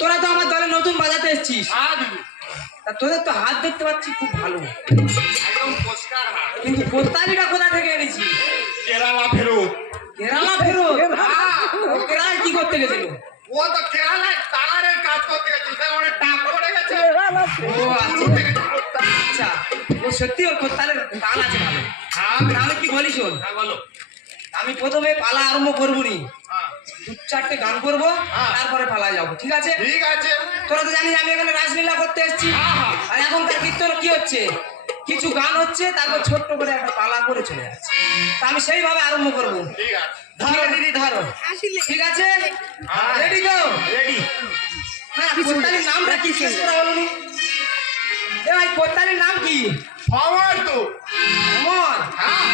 তোরা তো আমার দলে নতুন বাজাতে এসেছিস। তোদের তো হাত দেখতে পাচ্ছি খুব ভালো, কিন্তু কোত্তালিটা কোথা থেকে এনেছিস? কেরালা ফেরত। কেরালা ফেরত? কেরালায় কি করতে গেছিল? ও তো কেরালায় তালারের কাজ করতে গেছে, ওর টাক পড়ে গেছে। ও আচ্ছা, ও সত্যি ওর কোত্তালের তাল আছে ভালো। তাহলে কি বলিস? শোন, বলো। আমি প্রথমে পালা আরম্ভ করবো নি, দু চারটে গান করবো, তারপরে পালা যাবো, ঠিক আছে? ঠিক আছে। তোরা তো জানিস আমি এখানে রাসলীলা করতে এসেছি। আর এখনকার কীর্তন কি হচ্ছে, কিছু গান হচ্ছে, তারপর ছোট্ট করে একটা পালা করে চলে যাচ্ছে। তা আমি সেইভাবে আরম্ভ করবো। ঠিক আছে, ধরো দিদি ধরো, ঠিক আছে? রেডি তো? রেডি। হ্যাঁ, কোত্তালির নামটা কি শেষ করে বলুনি? এ ভাই, কোত্তালির নাম কি? খবর তো অমর? হ্যাঁ।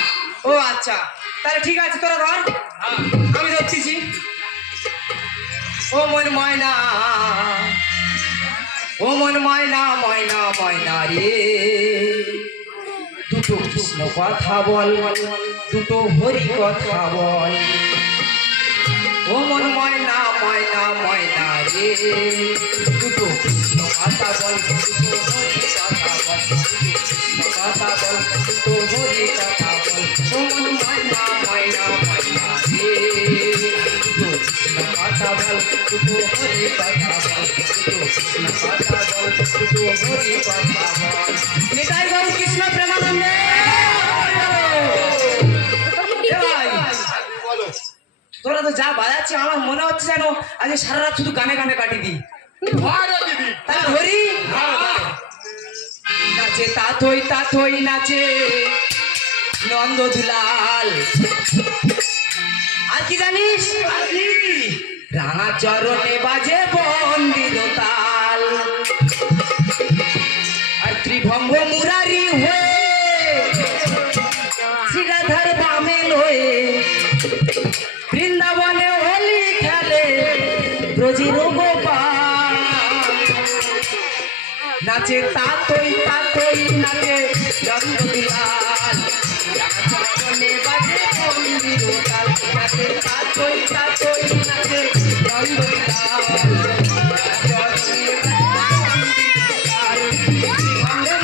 ও আচ্ছা, তাহলে ঠিক আছে, তোরা ধর, আমি ধরতেছি। ও মন ময়না, ও মন ময়না, ময়না ময়না রে, দুটো কৃষ্ণ কথা বল, দুটো হরি কথা বল। ও মন ময়না, ময়না ময়না রে, দুটো কৃষ্ণ কথা বল, দুটো হরি কথা বল, দুটো কৃষ্ণ কথা বল, দুটো হরি কথা বল। ও মন ময়না, ময়না ময়না রে, দুটো কৃষ্ণ কথা বল, দুটো হরি কথা বল, দুটো কৃষ্ণ কথা বল, দুটো হরি কথা বল। নিতাই গৌর কৃষ্ণ প্রেমানন্দে। তোরা তো যা বাজাচ্ছে আমার মনে হচ্ছে যেন আজ সারা রাত শুধু গানে গানে কাটি দিই। তাহলে ধরি। নাচে তাথই তাথই নাচে নন্দ দুলাল। আর কি জানিস? আর কি? রাঙা চরণে বাজে বন্দির তাল, আর ত্রিভঙ্গ মুরারি হয়ে শ্রীরাধার বামে লয়ে বৃন্দাবনে হোলি খেলে ব্রজের গোপাল। নাচে তাতই তাতই নাচে নন্দ দুলাল, চরণে বাজে বন্দির তাল। নাচে তাতই তাতই নাচে নন্দ দুলাল, চরণে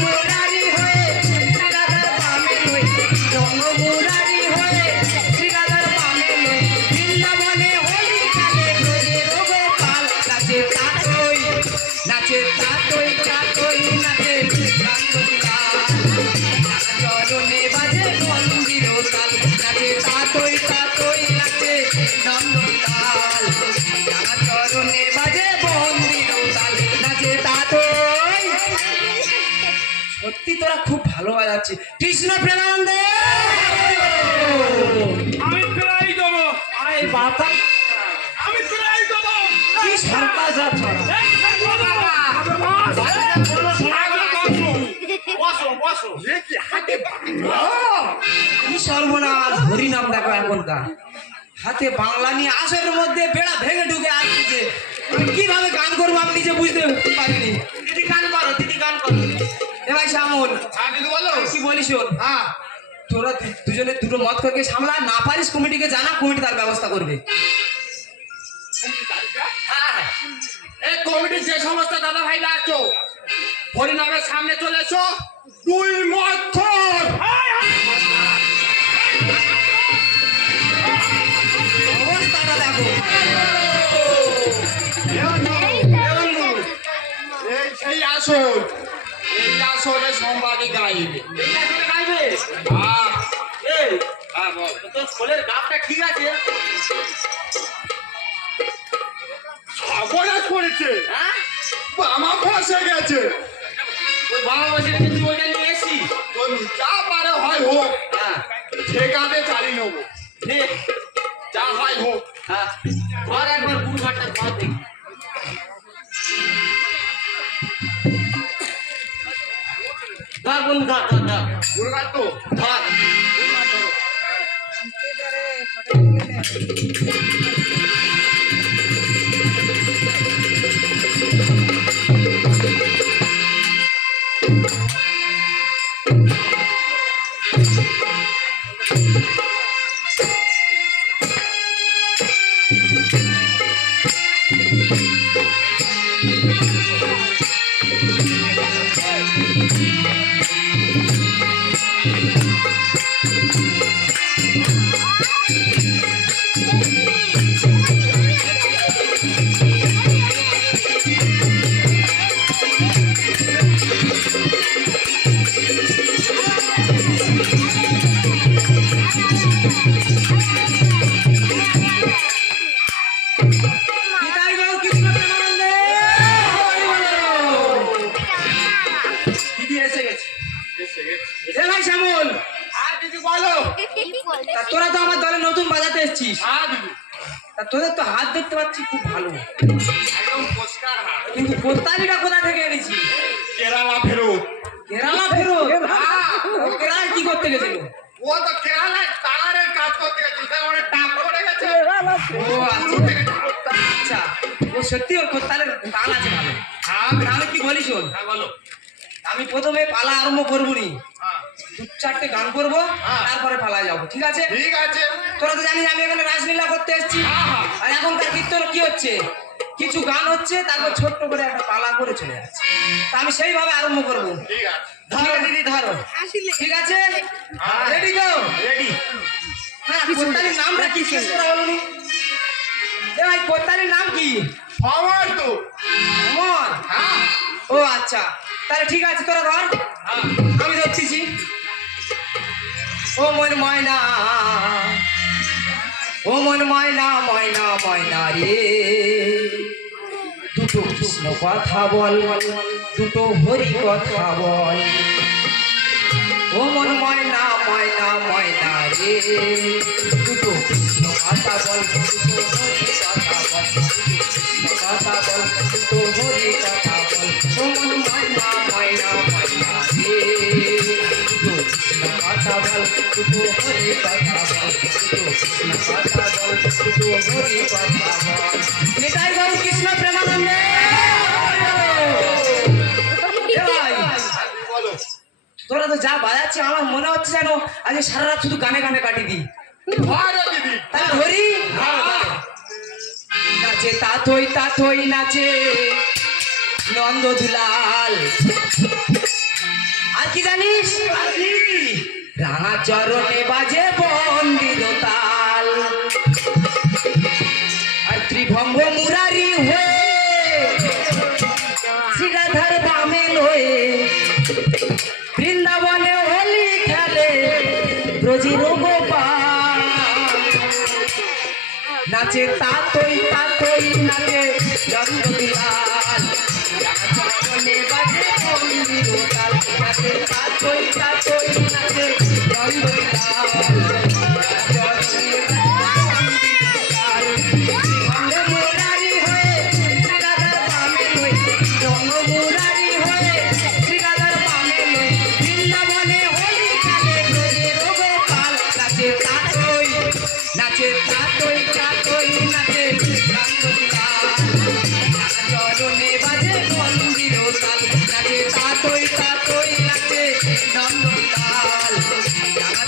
মুরারি হয়ে শ্রীরাধার বামে লয়ে, রঙ্গ মুরারি হয়ে শ্রীরাধার বামে লয়ে বৃন্দাবনে হোলি খেলে ব্রজের গোপাল। নাচে তাতই, নাচে তাতই তাতই নাচে নন্দ দুলাল, চরণে বাজে বন্দির তাল। নাচে তাতই তাতই নাচে নন্দ দুলাল, চরণে বাজে বন্দির তাল। নাচে তাতই। সত্যি তোরা খুব ভালো বাজাচ্ছিস। কৃষ্ণ প্রেমানন্দে। আমি প্রায় দেবো। আরে বাবা, আমি প্রায় দেবো। কি সরকার যাচ্ছে? কি সর্বনাশ! হরি নাম দেখো এখনকার, হাতে বাংলা নিয়ে আসরের মধ্যে বেড়া ভেঙে ঢুকে আসছে। আমি কিভাবে গান করবো আমি নিজে বুঝতে পারিনি। দিদি গান করো, দিদি গান করো। এ ভাই শ্যামল, বলো কি বলিস? শোন, তোরা দুজনে দুটো মত করে সামলা, না পারিস কমিটিকে জানা, কমিটি তার ব্যবস্থা করবে। এই কমিটির যে সমস্ত দাদা ভাইরা আছো, হরিনামের সামনে চলে এসো। দুই মত অবস্থাটা দেখো। এই সেই আসর, এই আসরে সম্বাদী গাইবে। তোর ফলের গাছটা ঠিক আছে? সর্বনাশ করেছে, বামা ফসে গেছে। ওই বাবা বসে গেছে, তুই ওইটা নিয়ে এসছিস? যা পারে হয় হোক, ঠিকাতে চালিয়ে নেবো। যা হয় হোক। ধর একবার বুড়ো ঘাটটা ধর দেখি। ধর বন্ধু, ধর ধর ধর বুড়ো ঘাট তো ধর। নিতাই গৌর কৃষ্ণ প্রেমানন্দে হরি বল। দিদি এসে গেছে। এ ভাই শ্যামল, হ্যাঁ দিদি বলো। তা তোরা তো আমার দলে নতুন বাজাতে এসেছিস, হ্যাঁ দিদি, তা তোদের তো হাত দেখতে পাচ্ছি খুব ভালো, একদম পরিষ্কার হাত। কিন্তু কোত্তালিটা কোথা থেকে এনেছি? কেরালা ফেরত। কেরালা ফেরত? হ্যাঁ, ও কেরালায় কি করতে গেছিল? ও তো কেরালায় টাকারের কাজ করতে গেছে, তাই ওর টাক পড়ে গেছে। ও আচ্ছা, ও সত্যি ওর কোত্তালের গান আছে ভালো। হ্যাঁ তা আমি কি বলি শোন, হ্যাঁ বলো। আমি প্রথমে পালা আরম্ভ করবো নি, হ্যাঁ 2-4টে গান করবো, হ্যাঁ। তারপরে পালা যাবো, ঠিক আছে? ঠিক আছে। তোরা তো জানিস আমি এখানে রাসলীলা করতে এসেছি, হ্যাঁ, হ্যাঁ। আর এখনকার কীর্তন কি হচ্ছে, কিছু গান হচ্ছে তারপর ছোট্ট করে একটা পালা করে চলে যাচ্ছে, তা আমি সেইভাবে আরম্ভ করবো। ঠিক আছে। ধরো দিদি ধরো, ঠিক আছে? হ্যাঁ। রেডি তো? রেডি। হ্যাঁ, কোত্তালির নামটা কি শেষ করে বলুন? এ ভাই কোত্তালির নাম কি? খবর তো। অমর? হ্যাঁ ও আচ্ছা, তাহলে ঠিক আছে তোরা ধর, হ্যাঁ আমি ধরতেছি। ও মন ময়না, ও মন ময়না ময়না ময়না রে, দুটো কৃষ্ণ কথা বল, দুটো হরি কথা বল। ও মন ময়না ময়না ময়না রে, দুটো কৃষ্ণ কথা বল, দুটো হরি কথা বল, দুটো কৃষ্ণ কথা বল, দুটো হরি কথা বল। ও মন ময়না ময়না ময়না রে, দুটো কৃষ্ণ কথা বল, দুটো হরি কথা বল, দুটো কৃষ্ণ কথা বল, দুটো হরি কথা বল। নিতাই গৌর কৃষ্ণ প্রেমানন্দে। এ ভাই, বলো। তোরা তো যা বাজাচ্ছে আমার মনে হচ্ছে যেন আজ সারা রাত শুধু গানে গানে কাটি দি। ধরো দিদি। তাহলে ধরি, নাচে তাথই তাথই নাচে নন্দ দুলাল, আর কি জানিস? আর কি? রাঙা চরণে বাজে বন্দির তাল, আর ত্রিভঙ্গ মুরারি হয়ে শ্রীরাধার বামে লয়ে বৃন্দাবনে হোলি খেলে ব্রজের গোপাল। নাচে তাতই তাতই নাচে নন্দ দুলাল, চরণে বাজে বন্দির তাল, নাচে তাতই তাতই নাচে নন্দ দুলাল, চরণে মুরারি হয়ে শ্রীরাধার বামে লয়ে, রঙ্গ মুরারি হয়ে শ্রীরাধার বামে লয়ে বৃন্দাবনে হোলি খেলে ব্রজের গোপাল। নাচে তাতই নাচে তাতই তাতই নাচে নন্দ দুলাল, চরণে বাজে বন্দির তাল, নাচে তাতই তাতই নাচে নন্দ দুলাল,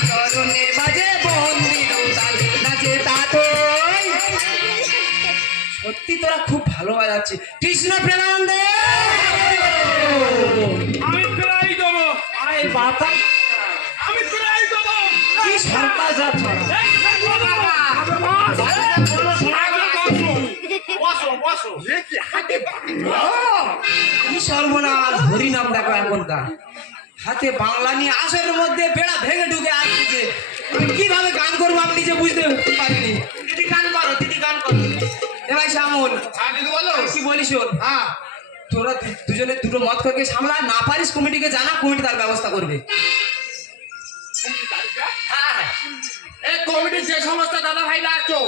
চরণে বাজে বন্দির তাল, নাচে তাতই। সত্যি তোরা খুব ভালো বাজাচ্ছিস, কৃষ্ণ প্রেমানন্দে। আমি প্রায় দেবো। আরে বাবা, আমি প্রায় দেবো। কি সর্বনাশ ছড়া। বসো বসো। কি হাতে কি সর্বনাশ, হরিনাম দেখো এখনকার হাতে বাংলা নিয়ে আসরের মধ্যে বেড়া ভেঙে ঢুকে আসছে, আমি কিভাবে গান করবো আমি নিজে বুঝতে পারিনি। দিদি গান করো, দিদি গান করো। এ ভাই শ্যামল, হ্যাঁ দিদি বলো। কি বলিস শোন, হ্যাঁ তোরা দুজনে দুটো মত করে সামলা, না পারিস কমিটিকে জানা, কমিটি তার ব্যবস্থা করবে। হ্যাঁ এই কমিটির যে সমস্ত দাদা ভাইরা আছো,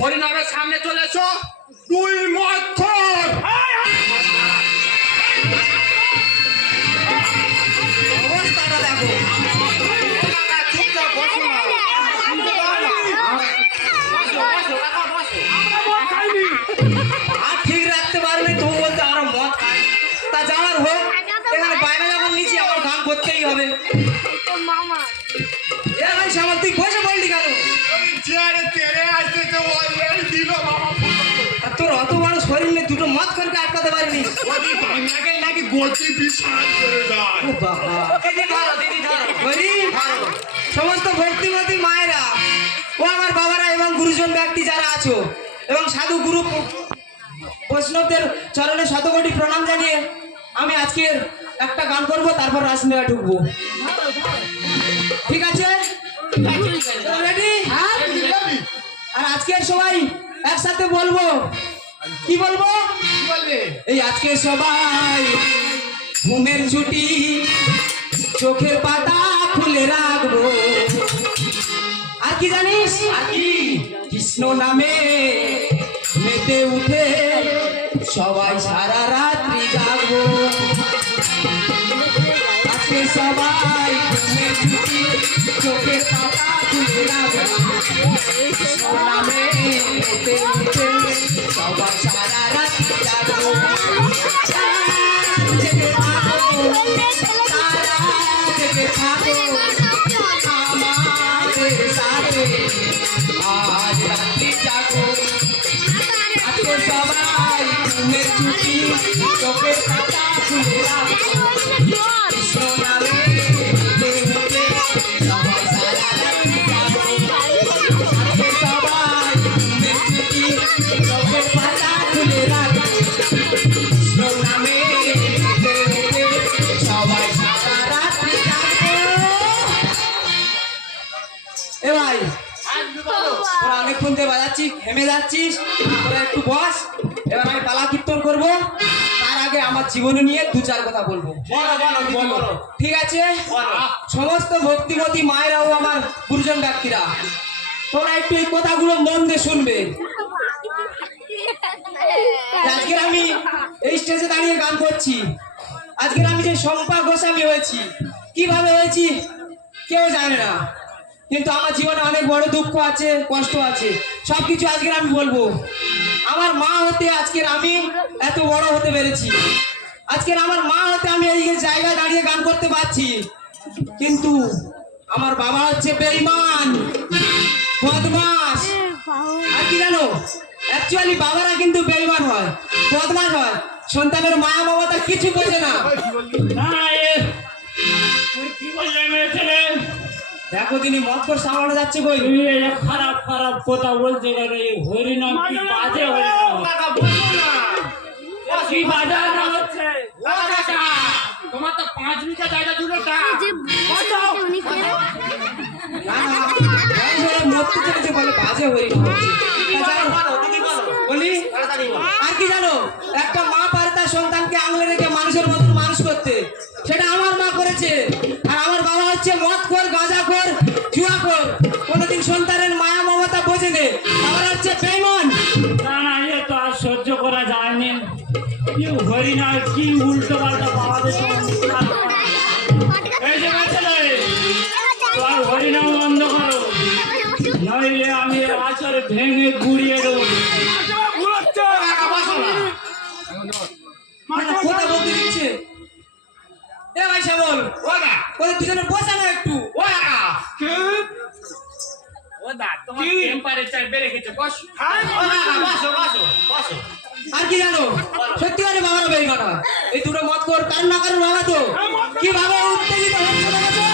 হরিনামের সামনে চলে এসো। দুই মক্ষর। অবস্থাটা দেখো। চুপচাপ বসো না। কি হবে? তোর মামা এ ভাই শ্যামল তুই বসে বললি কেন? ওই চেয়ারে তেরে আসতেছে অলরেডি দিল বাবা ফুটো। আর তোর অত বড় শরীর নিয়ে দুটো মদ খনকে আটকাতে পারিনি। ওই বাংলাকে নাকি গতি বিশাল করে যায়। ও বাবা দিদি ধরো হরি সমস্ত ভক্তিমতী মায়েরা ও আমার বাবারা এবং গুরুজন ব্যক্তি যারা আছো এবং সাধু গুরু বৈষ্ণবদের চরণে শতকোটি প্রণাম জানিয়ে আমি আজকের একটা গান করব, তারপর রাসলীলা ঢুকবো। ঠিক আছে রেডি? হ্যাঁ। আর আজকের সবাই একসাথে বলবো। কি বলবো? কি বলবে? এই আজকে সবাই ঘুমের ছুটি চোখের পাতা খুলে রাখবো। আর কি জানিস? আর কি? কৃষ্ণ নামে মেতে উঠে সবাই সারা রাত্রি জাগবো। আজকে সবাই ঘুমের ছুটি চোখের পাতা খুলে রাখবো। কৃষ্ণ নামে মেতে উঠে সবাই সারা রাত্রি জাগবো। জেগে থাকো, সারা জেগে থাকো আমাদের সাথে আজ রাত্রি জাগো। আজকে সবাই ঘুমের ছুটি চোখের পাতা খুলে রাখো। কৃষ্ণ নামে মেতে উঠে সবাই সারা রাত্রি জাগো। আজকে সবাই ঘুমের ছুটি চোখের পাতা খুলে রাখো। কৃষ্ণ নামে মেতে উঠে সবাই সারা রাত্রি জাগো। এ ভাই তোরা অনেকক্ষণ থেকে বাজাচ্ছি, থেমে যাচ্ছিস, তোরা একটু বস। এবার আমি পালা কীর্তন করবো, তার আগে আমার জীবন নিয়ে দু চার কথা বলবো। ঠিক আছে? সমস্ত ভক্তিমতী মায়েরা ও আমার গুরুজন ব্যক্তিরা তোরা একটু এই কথাগুলো মন দিয়ে শুনবে। আজকের আমি এই স্টেজে দাঁড়িয়ে গান করছি, আজকের আমি যে শম্পা গোস্বামী হয়েছি, কিভাবে হয়েছি কেউ জানে না, কিন্তু আমার জীবনে অনেক বড় দুঃখ আছে, কষ্ট আছে, সবকিছু আজকের আমি বলবো। আমার মা হতে আজকের আমি এত বড় হতে পেরেছি, আজকের আমার মা হতে আমি এই জায়গায় দাঁড়িয়ে গান করতে পারছি, কিন্তু আমার বাবা হচ্ছে বেঈমান, বদমাস। আর কি জানো, অ্যাকচুয়ালি বাবারা কিন্তু বেঈমান হয়, বদমাস হয়, সন্তানের মায়া মমতা কিছু বোঝে না। দেখো তিনি মত করে সামলানো যাচ্ছে কই। খারাপ খারাপ কথা বলতে গেলে হরিনাম কি বাজে হরিনাম কি বাজে না হচ্ছে। তোমার তো 5 মিনিট জায়গা জুড়ে না না মরতে চলেছে বলে বাজে হরিনাম হচ্ছে। বলি আর কি জানো, একটা মা পারে তার সন্তানকে আঙুলে রেখে মানুষের মতন মানুষ করতে, সেটা আমার মা করেছে। আর আমার বাবা হচ্ছে মদখোর, গাঁজাখোর, জুয়াখোর, কোনোদিন সন্তানের মায়া মমতা বোঝে নে। আমার হচ্ছে বেঈমান। না না এ তো আর সহ্য করা যায়নি। কি হরিনাম কি উল্টো পাল্টা বাবাদের এই যে ছেলে তো আর হরিনাম বন্ধ করো, নইলে আমি আচর ভেঙে গুড়িয়ে দেবো। কথা বলতে দিচ্ছে। এ ভাই শ্যামল, ওদের দুজনে বসে না একটু। তোমার টেম্পারেচার বেড়ে গেছে, বস। আর কি জানো, সত্যি করে বাবারা বেঈমান হয়। এই দুটো মত কর কার না কারণ বাবা তো কিভাবে উত্তেজিত হচ্ছে দেখো।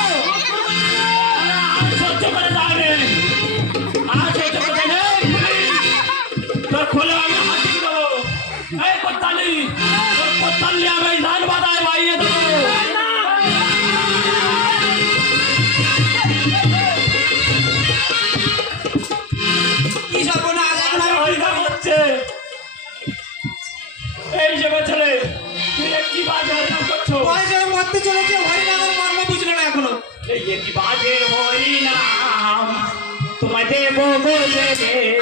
সহ্য করে যাবে আর সহ্য করে নেই তোর খোলে আমি হাত দিয়ে দেবো। এই কোত্তালি তোর কোত্তালি আমি ধান বাদায় বাইয়ে দেবো। কি সর্বনাশ, এখন আমি হরিনাম হচ্ছে এই যে ছেলে তুই কি বাজে হরিনাম করছো। বয়স হয়ে মরতে চলেছে, হরিনামের মর্ম বুঝলো না এখনো। এই যে কি বাজে হরিনাম তোমায় দেবো বলে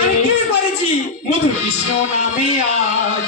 আমি কি করেছি? মধু কৃষ্ণ নামে আজ